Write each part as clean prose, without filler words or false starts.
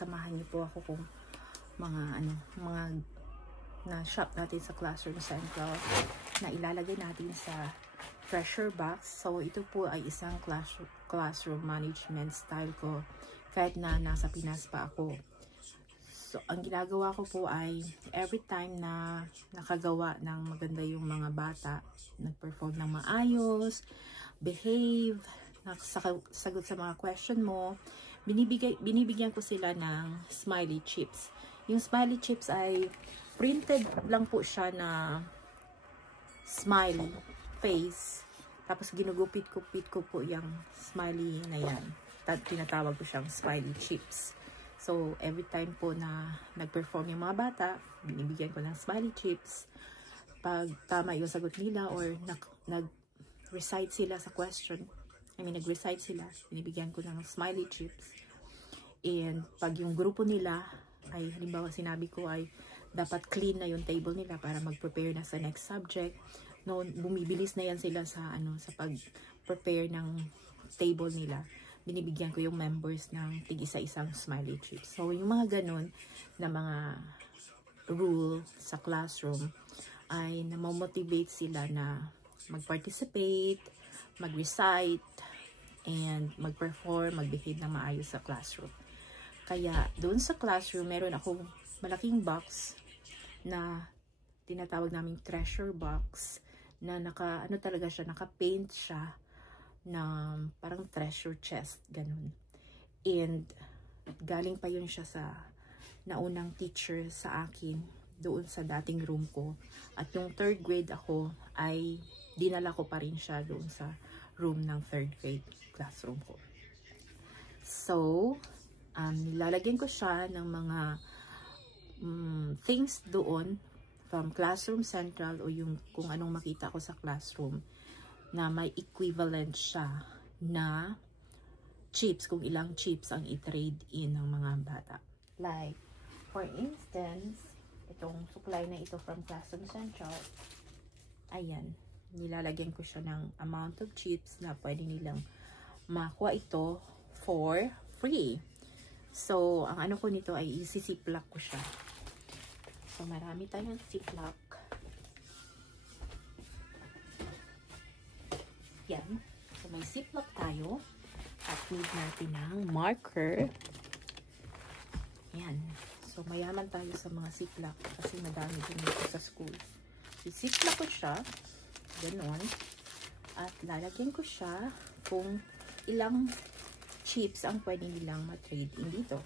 samahan niyo po ako kung mga na-shop natin sa Classroom Central na ilalagay natin sa treasure box. So, ito po ay isang classroom management style ko kahit na nasa Pinas pa ako. So, ang ginagawa ko po ay every time na nakagawa ng maganda yung mga bata, nag-perform ng maayos, behave, nakasagot sa mga question mo, binibigyan ko sila ng smiley chips. Yung smiley chips ay printed lang po siya na smiley face. Tapos ginugupit-kupit ko po yung smiley na yan. Tinatawag ko siyang smiley chips. So, every time po na nag-perform yung mga bata, binibigyan ko ng smiley chips. Pag tama yung sagot nila or nag-recite sila sa question, nag-recite sila, binibigyan ko ng smiley chips. And pag yung grupo nila ay, halimbawa sinabi ko ay dapat clean na yung table nila para mag-prepare na sa next subject. No, bumibilis na yan sila sa sa pag-prepare ng table nila. Binibigyan ko yung members ng tig-isa-isang smiley chips. So, yung mga ganun na mga rule sa classroom ay namomotivate sila na mag-participate, mag-recite, and mag-perform, mag-behave na maayos sa classroom. Kaya, doon sa classroom, meron akong malaking box na tinatawag naming treasure box na naka-paint siya na parang treasure chest, ganun. And galing pa yun siya sa naunang teacher sa akin doon sa dating room ko. At yung 3rd grade ako ay dinala ko pa rin siya doon sa room ng 3rd grade classroom ko. So, nilalagyan ko siya ng mga things doon from Classroom Central o yung kung anong makita ko sa classroom na may equivalent siya na chips, kung ilang chips ang i-trade in ng mga bata. Like, for instance, itong suklay na ito from Classroom Central, ayan, nilalagyan ko siya ng amount of chips na pwede nilang makuha ito for free. So, ang ano ko nito ay isi-ziplock ko siya. So, marami tayong ziplock. Yan. So, may ziplock tayo. At need natin ng marker. Yan. So, mayaman tayo sa mga ziplock kasi madami din dito sa school. I-ziplock ko siya. Ganon. At lalagyan ko siya kung ilang chips ang pwede nilang ma-trade in dito.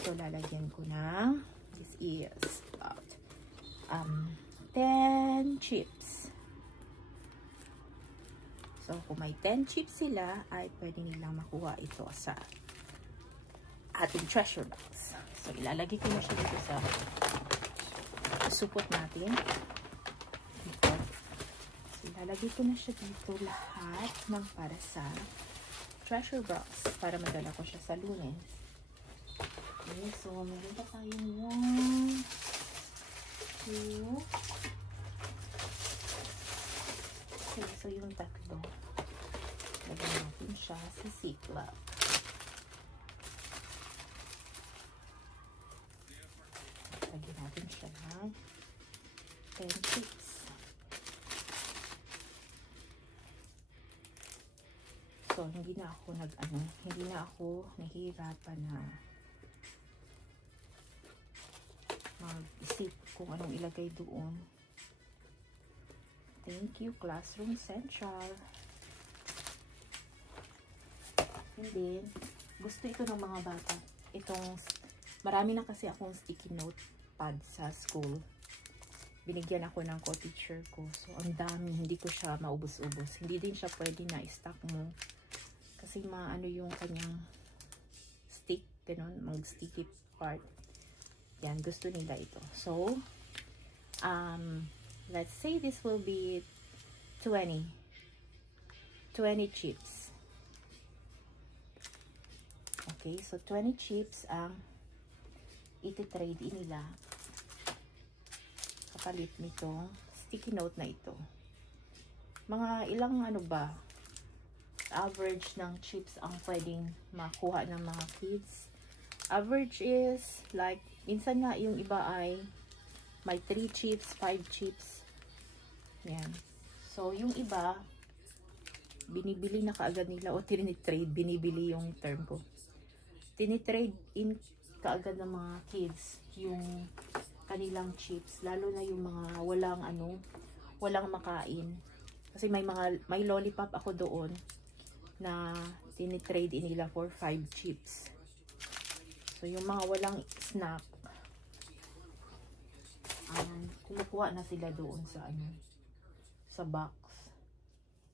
So, lalagyan ko ng this is about 10 chips. So, kung may 10 chips sila, ay pwede nilang makuha ito sa ating treasure box. So, ilalagay ko na siya dito sa supot natin. Dito. So, ilalagay ko na siya dito lahat ng para sa treasure box para madala ko siya sa Lunes. Okay, so, meron pa tayong 1, 2. Okay, so yung tatlo. Lagyan natin siya sa ziplock. Lagyan natin siya ng 10 chips. So, hindi na ako nahihirapan na mag-isip kung anong ilagay doon. Thank you, Classroom Central. And then, gusto ito ng mga bata. Marami na kasi akong sticky note pad sa school. Binigyan ako ng co-teacher ko. So, ang dami. Hindi ko siya maubos-ubos. Hindi din siya pwede na i-stack mo. Kasi maano yung kanyang stick. Ganun, mag-sticky part. Yan, gusto nila ito. So, let's say this will be 20 chips. Okay, so 20 chips ang iti-trade in nila kapalit nitong sticky note na ito. Mga ilang average ng chips ang pwedeng makuha ng mga kids. Average is like, minsan nga yung iba ay may 3 chips, 5 chips. Yan. So, yung iba, binibili na kaagad nila o tinitrade, binibili yung term ko. Tinitrade in kaagad ng mga kids yung kanilang chips, lalo na yung mga walang makain. Kasi may lollipop ako doon na tinitrade nila for 5 chips. So, yung mga walang snack, kumukuha na sila doon sa sa box.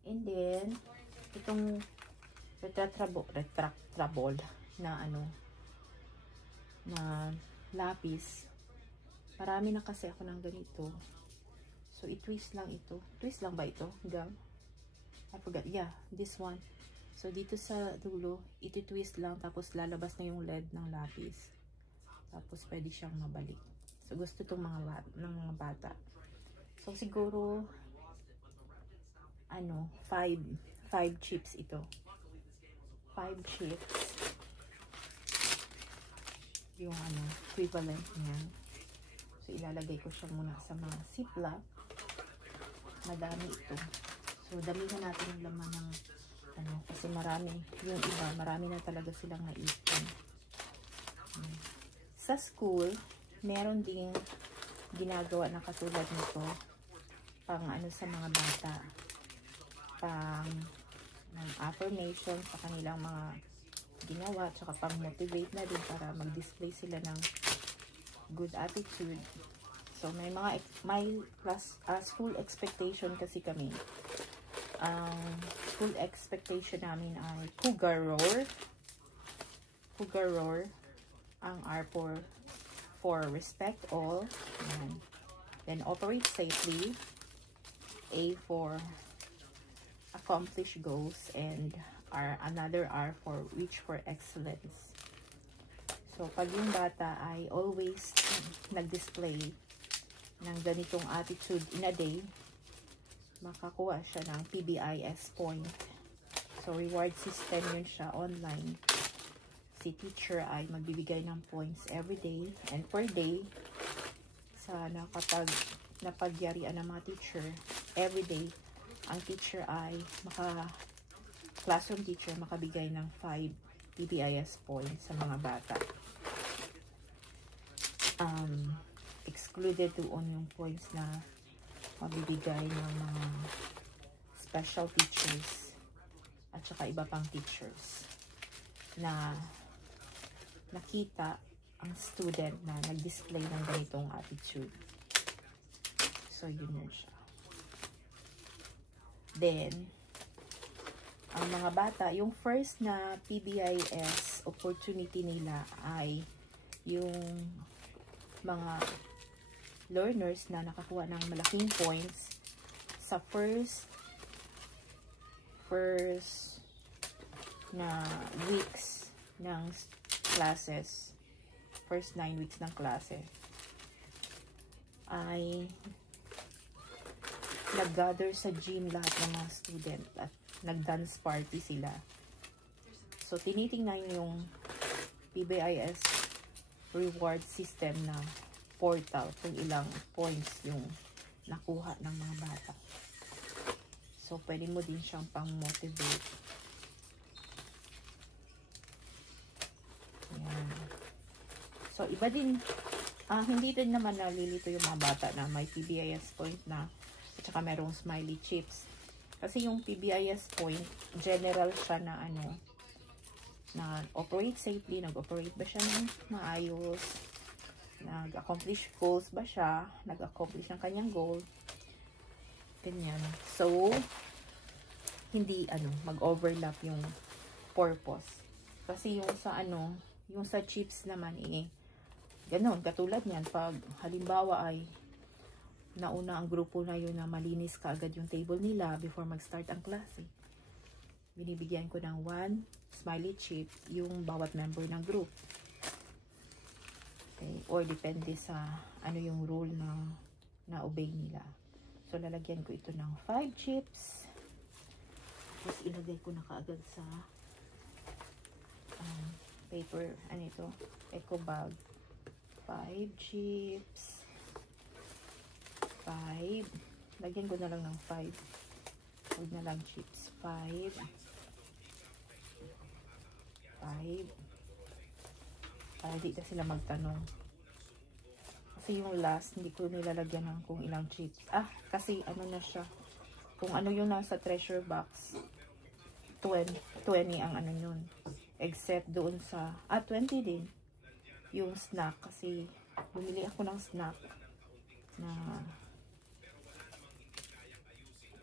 And then, itong retractable na na lapis. Marami na kasi ako ng ganito. So, i-twist lang ito. Twist lang ba ito? Hanggang? I forgot. Yeah, this one. So, dito sa dulo, iti-twist lang. Tapos, lalabas na yung lead ng lapis. Tapos, pwede siyang mabalik. So, gusto itong mga bata. So, siguro, 5 chips ito. 5 chips. Yung equivalent niya. So, ilalagay ko siya muna sa mga ziplock. Madami ito. So, damihan natin yung laman ng kasi marami. Yung iba, marami na talaga silang naipon. Sa school, meron ding ginagawa na katulad nito pang sa mga bata. Pang affirmation sa kanilang mga ginawa, tsaka pang motivate na din para mag-display sila ng good attitude. So, may school expectation kasi kami. School expectation namin ay Cougar Roar. Cougar Roar. Ang R for respect all. And then operate safely. A for accomplish goals. And another R for reach for excellence. So, pag yung bata ay always nag-display ng ganitong attitude in a day, makakuha siya ng PBIS point. So, reward system yun siya online. Si teacher ay magbibigay ng points every day and per day. Sana kapag napagyarian ng mga teacher, every day, ang teacher ay classroom teacher makabigay ng 5 PBIS points sa mga bata. Excluded doon yung points na mabibigay ng mga special teachers at saka iba pang teachers na nakita ang student na nag-display ng ganitong attitude. So, yun siya. Then, ang mga bata, yung first na PBIS opportunity nila ay yung mga learners na nakakuha ng malaking points sa first na weeks ng classes, first 9 weeks ng klase, ay nag-gather sa gym lahat ng mga student at nag-dance party sila. So, tinitingnan yung PBIS reward system na portal kung ilang points yung nakuha ng mga bata. So, pwede mo din siyang pang-motivate. Ayan. So, iba din, hindi din naman nalilito yung mga bata na may PBIS point na at saka merong smiley chips. Kasi yung PBIS point, general siya na nag-operate safely, nag-operate ba siya ng maayos, nag-accomplish goals ba siya, nag-accomplish ng kanyang goal, ganyan. So, hindi mag-overlap yung purpose. Kasi yung sa chips naman ganun, katulad niyan, pag halimbawa ay nauna ang grupo na yun na malinis kaagad yung table nila before mag-start ang klase, binibigyan ko ng 1 smiley chip yung bawat member ng group. Okay? Or depende sa yung rule na obey nila. So, lalagyan ko ito ng 5 chips. Tapos, ilagay ko na kaagad sa paper, ano ito, eco bag. 5 chips. 5. Lagyan ko na lang ng 5. Huwag na lang chips. 5. 5. Para di na sila magtanong. Kasi yung last, hindi ko nilalagyan ng kung ilang chips. Ah, kasi ano na siya. Kung ano yung nasa treasure box, 20 ang ano yun. Except doon sa, 20 din. Yung snack. Kasi, bumili ako ng snack na,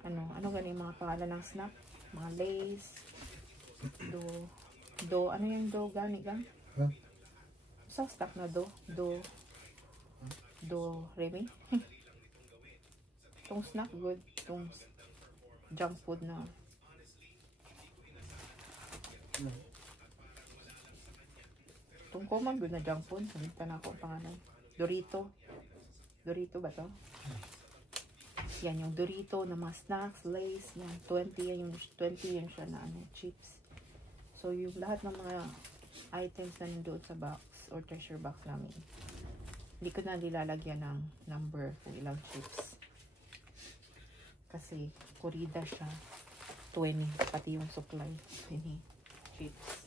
ano ganun yung mga pangalan ng snack? Mga Lays, ano yung do gani gang? Huh? Sa snack na do Remy? Itong snack good, itong junk food na itong common good na junk food. Sabitan na ako ang pangalan. Dorito ba to? Yan yung Dorito na mga snacks, Lays, yan 20 yan siya na chips. So yung lahat ng mga items na nandoon sa box or treasure box namin, hindi ko na nilalagyan ng number kung ilang chips. Kasi kurida siya. 20. Pati yung supply. 20 chips.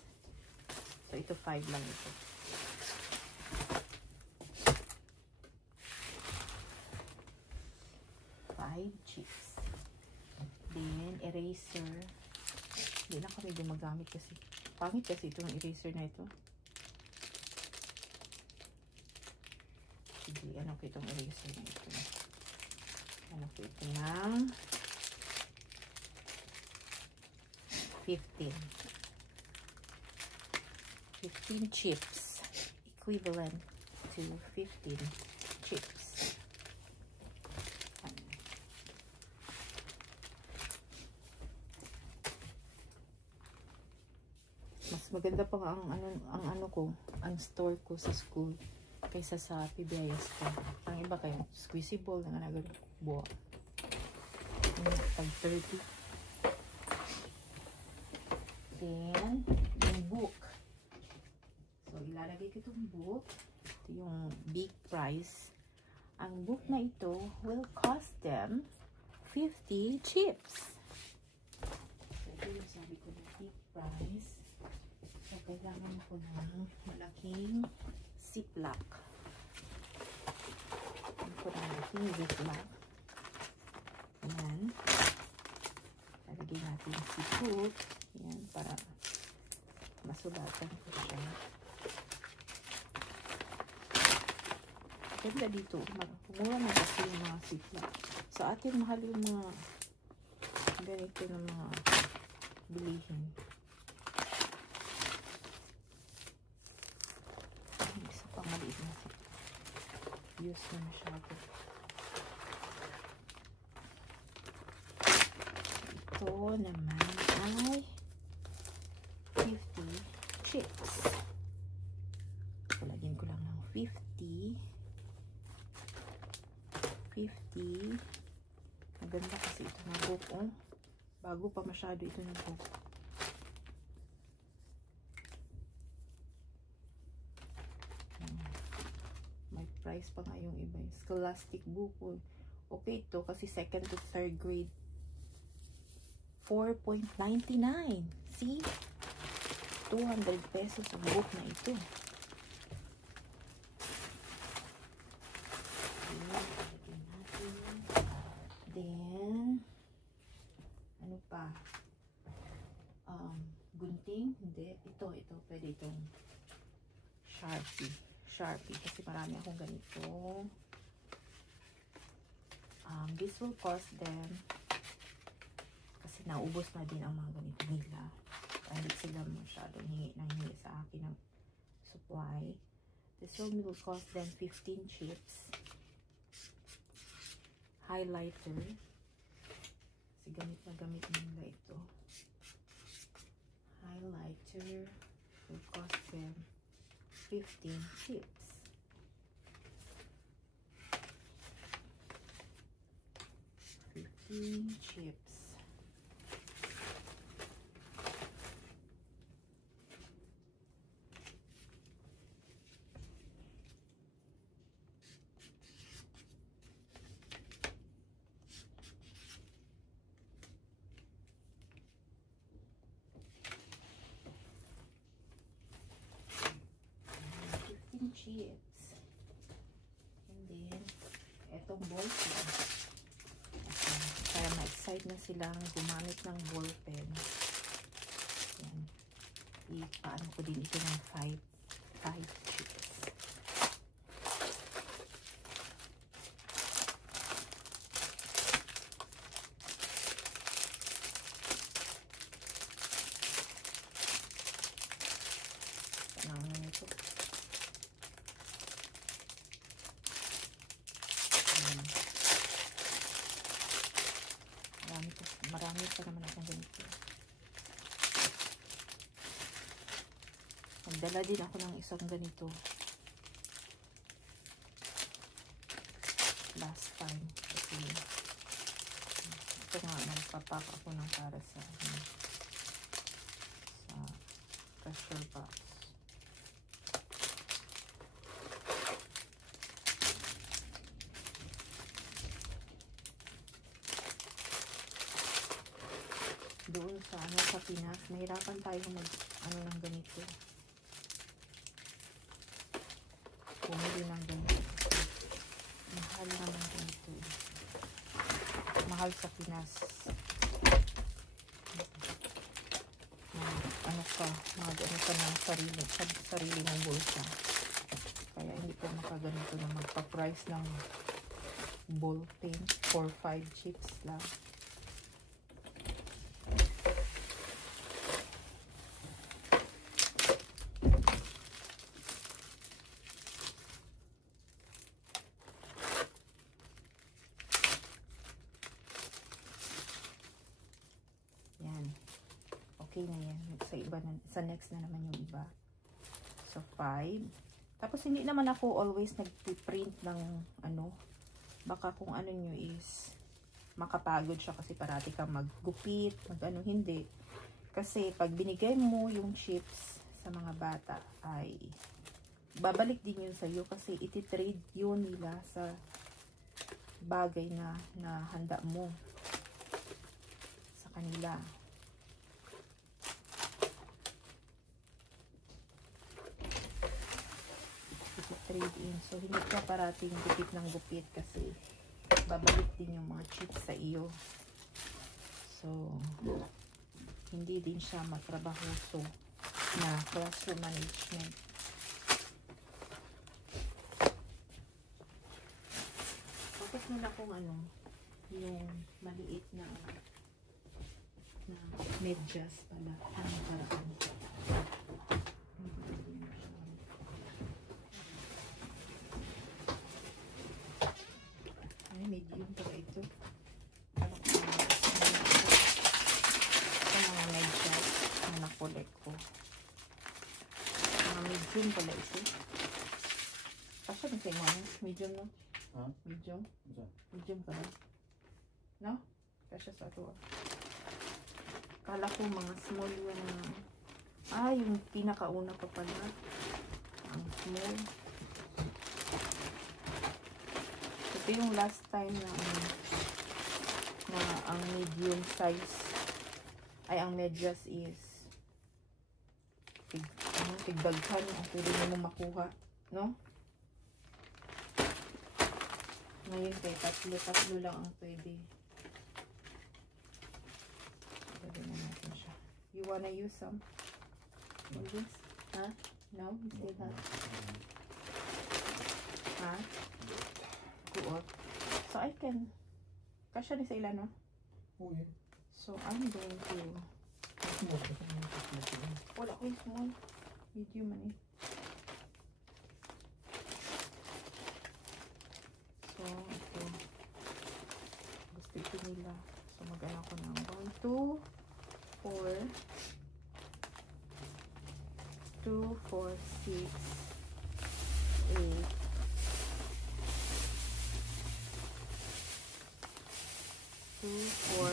So ito 5 lang ito. Chips. Then, eraser. Hindi na kami gumagamit kasi. Pangit kasi itong eraser na ito. Sige, ano ko itong eraser na ito. Ano ko ito ng 15 chips. Equivalent to 15 chips. Maganda pa nga ang store ko sa school kaysa sa PBIS ko. Ang iba kayo, squeezable na nga nagano buwa. Tag 30. Then, yung book. So, ilalagay ko itong book. Ito yung big price. Ang book na ito will cost them 50 chips. So, ito yung sabi ko na big price. So, kailangan ko ng malaking ziplock. Kailangan ko ng malaking ziplock. Ayan. Lalagay natin si book. Ayan, para masulatan ko siya. Ganda dito. Mura na kasi yung mga ziplock. Sa atin, mahal yung mga ganito ng mga bilihin. Maliit na use na masyado. Ito naman ay 50 chips. Lagyan ko lang ng 50. Maganda kasi ito na book. Oh. Bago pa masyado ito na book. Price pa nga yung iba. Scholastic book. Okay ito kasi 2nd to 3rd grade. 4.99. See? 200 pesos ang book na ito. Then, ano pa? Gunting? Hindi. Ito. Pwede itong Sharpie kasi marami akong ganito. This will cost them kasi naubos na din ang mga ganito nila. Hindi sila masyadong hingi sa akin ng supply. This will cost them 15 chips. Highlighter. Kasi gamit na gamit nila ito. Highlighter will cost them 15 chips. chips. And then, etong ball pen. Kaya ma-excite na silang gumamit ng ball pen. Yan. Ipaano ko din ito ng 5 chips. Panangan ito. Marami pa naman akong ganito. Nagdala din ako ng isang ganito last time kasi ito nga nagpapak ako ng para sa pressure box. Doon sa sa Pinas, mahirapan tayo mag ng ganito. Bumili ng ganito. Mahal naman ganito. Mahal sa Pinas. Mag-ano ka ng sarili mong bulsa. Kaya hindi ko makaganito na magpa-price ng ball pen for 5 chips lang. Okay na yan. Sa iba na, sa next na naman yung iba. So 5. Tapos hindi naman ako always nagpi-print ng baka kung ano nyo is makapagod siya kasi parati ka maggupit, hindi. Kasi pag binigay mo yung chips sa mga bata ay babalik din yun sa'yo kasi iti-trade yun nila sa bagay na handa mo sa kanila. Trade in. So, hindi ka parating gupit ng gupit kasi babalik din yung mga chips sa iyo. So, hindi din siya matrabahoso na classroom management. Focus nila kung yung maliit na medyas pala ang paraan. Medium pala ito. Ito mga medyas na nakolek ko. Mga medium pala ito. Kasi na sa inyo, medium no? Huh? Medium? Medium pala. No? Kasi sa ito. Kala ko mga small yan na. Yung pinakauna pa pala. Ang small. Ito yung last time na ang medium size ay ang medyas is tigdaghan ang pwede mo makuha, no? Ngayon kay tatlo lang ang pwede. Pwede na natin siya. You wanna use some of this? Huh? No? You still have? Huh? So I can kasya ni sa ilan, no? Oh yeah. So I'm going to wala ko yung small medium man eh. So ito gusto ito nila. So mag-ano ko ng 1, 2, 4 2, 4, 6, 8 2, 4,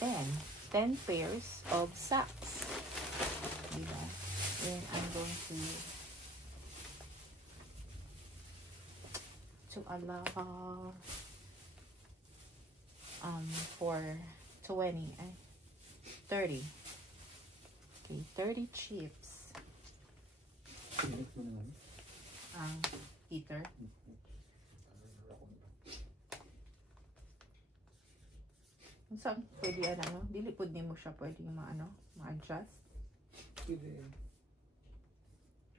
6, 8 10 pairs of socks. Diba? Then I'm going to allow for 20 30. Okay, 30 chips. Sinit mo naman. Ang heater. Kung saan pwede yan, ano? Dili po din mo siya pwede ma-adjust. Pwede.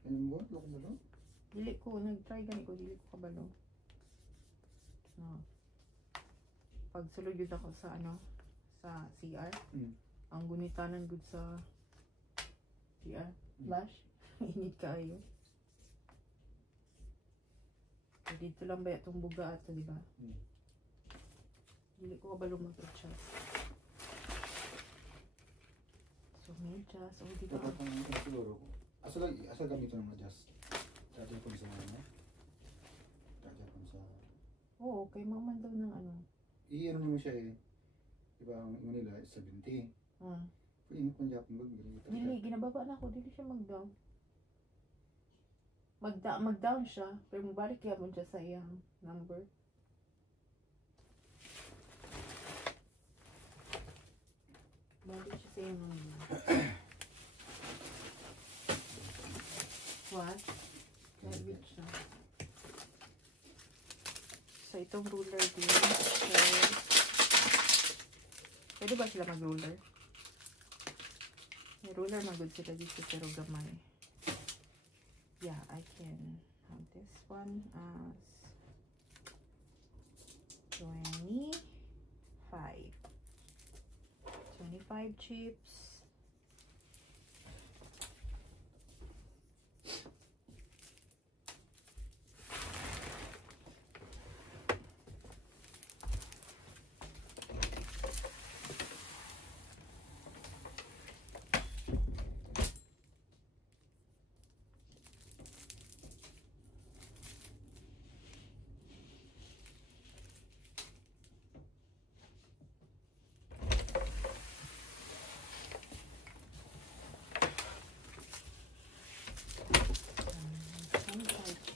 Ano mo? Loko mo lang? Dili ko, nag-try gani ko, dili ko kabalo. No. Pag sulod yun ako sa sa CR, ang gunitanan good sa CR, flash, init kayo. So, dito lang ba itong buga ato, di ba? Dili ko kabalo mag-adjust. So, may adjust. O, di ba? Dapat ang siguro. Asal gamito ng adjust. Dati ko sa ano? Dati ko sa... Oo, kay maman daw ng I-ano naman siya eh. Diba ang ino nila is 70. Init man Japon bag. Dili, ginababa na ako. Dili siya mag-down. Mag-down siya. Pero mabalik kaya mo siya sa iyang number. Balik siya sa iyang number. What? Nag-reach siya. So, itong ruler din. So, pwede ba sila mag-ruler? May ruler magod sila dito pero gamay. Yeah, I can have this one as 25. 25 chips.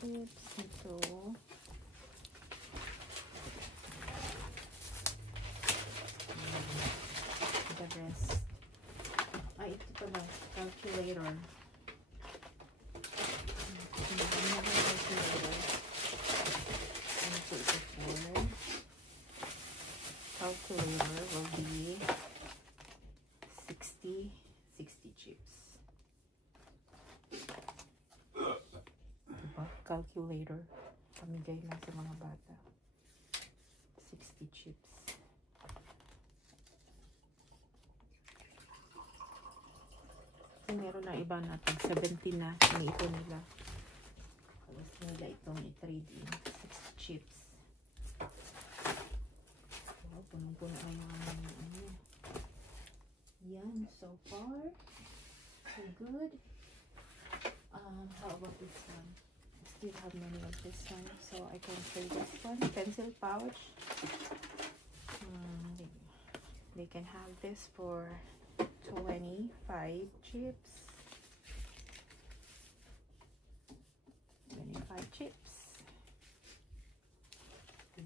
Ito. The rest. Ito pala. Calculator. Calculator will be 60 chips. Calculator. Pamigay lang sa mga bata. 60 chips. Kung meron na iba na tag 70 na, ito nila. Kawas nila itong i-trade in. 60 chips. Wow, punong-puno na yung ano. Yan, so far. So good. How about this one? Still have many of this one, so I can trade this one. Pencil pouch. They can have this for 25 chips. 25 chips.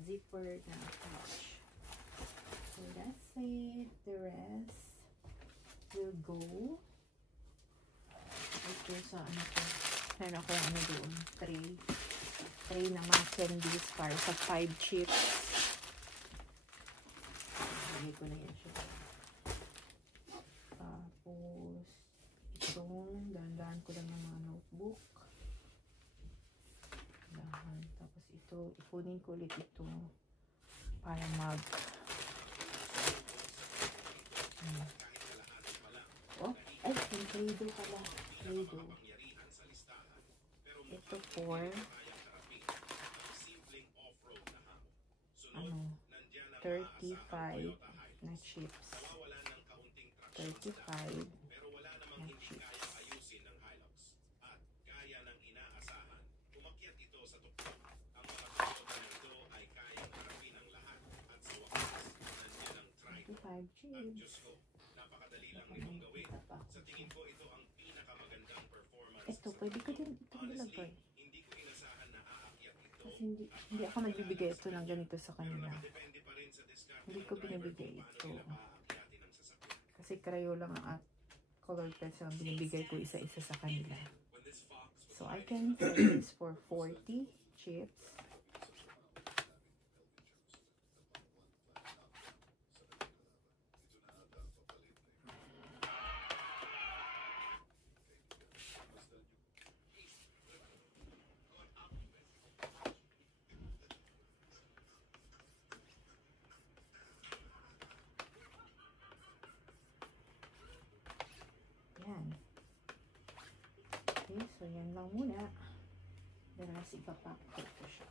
Zipper na pouch. So that's it. The rest will go. Ito sa ano ko. Meron ako yung doon. Tray na mga candies para sa 5 chips. Lagay ko na yan siya. Tapos, itong dahan-dahan ko lang ng mga notebook. Dahan. Tapos ito, ipunin ko ulit ito para oh, ay, yung Play-Doh pala. Play-Doh. Ito for 35 na chips. 35 na chips. Ito, pwede ko din itong nilagay. Kasi hindi ako nagbibigay ito ng ganito sa kanila. Hindi ko binibigay ito. Kasi Crayola lang ang color pencil ang binibigay ko isa-isa sa kanila. So, So I can sell this for 40 chips. Yan. Okay, so yan lang muna. Then, ipapack ko siya.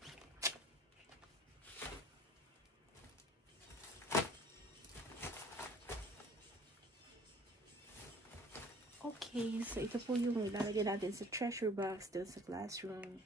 Okay, so ito po yung ilalagay natin sa treasure box dun sa classroom.